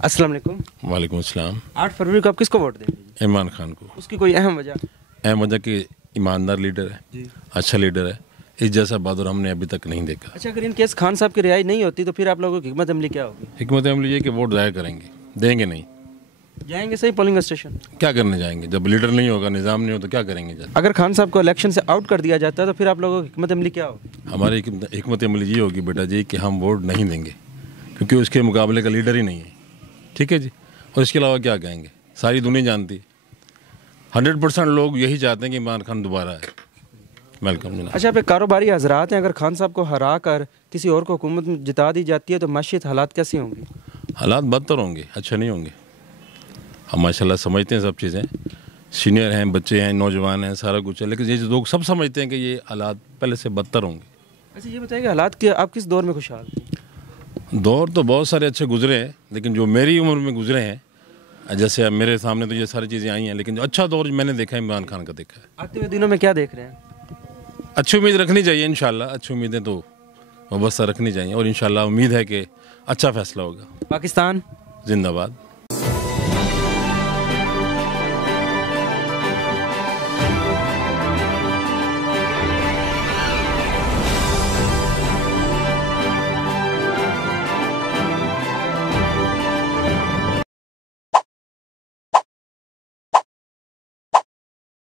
अस्सलाम वालेकुम। वालेकुम अस्सलाम। 8 फरवरी को आप किसको वोट देंगे? इमरान खान को। उसकी कोई अहम वजह? अहम वजह कि ईमानदार लीडर है जी। अच्छा लीडर है, इस जैसा बहादुर हमने अभी तक नहीं देखा। अच्छा, अगर इन केस खान साहब की रिहाई नहीं होती तो फिर आप लोगों की हिकमत अमली क्या होगी? हिकमत अमली ये कि वोट ज़ाया करेंगे, देंगे नहीं। जाएंगे सही पोलिंग स्टेशन? क्या करने जाएंगे जब लीडर नहीं होगा, निज़ाम नहीं हो तो क्या करेंगे जाके? अगर खान साहब को इलेक्शन से आउट कर दिया जाता है तो फिर आप लोगों की हिकमत अमली क्या होगी? हमारी हिकमत अमली ये होगी बेटा जी कि हम वोट नहीं देंगे, क्योंकि उसके मुकाबले का लीडर ही नहीं है। ठीक है जी। और इसके अलावा क्या कहेंगे, सारी दुनिया जानती है। 100% लोग यही चाहते हैं कि इमरान खान दोबारा आए। वेलकम जनाब। अच्छा, आप एक कारोबारी हजरात हैं, अगर खान साहब को हरा कर किसी और को हुकूमत में जिता दी जाती है तो माशियत हालात कैसी होंगी? हालात बदतर होंगे, अच्छे नहीं होंगे। हम माशाल्लाह समझते हैं सब चीज़ें, सीनियर हैं, बच्चे हैं, नौजवान हैं, सारा कुछ है, लेकिन ये जो लोग सब समझते हैं कि ये हालात पहले से बदतर होंगे। अच्छा, ये बताइए कि हालात के आप किस दौर में खुशहाल थे? दौर तो बहुत सारे अच्छे गुजरे हैं, लेकिन जो मेरी उम्र में गुजरे हैं, जैसे अब मेरे सामने तो ये सारी चीज़ें आई हैं, लेकिन जो अच्छा दौर मैंने देखा है इमरान खान का देखा है। आते हुए दिनों में क्या देख रहे हैं? अच्छी उम्मीद रखनी चाहिए इंशाल्लाह, अच्छी उम्मीदें तो वाबस्ता रखनी चाहिए और इंशाल्लाह उम्मीद है कि अच्छा फैसला होगा। पाकिस्तान जिंदाबाद।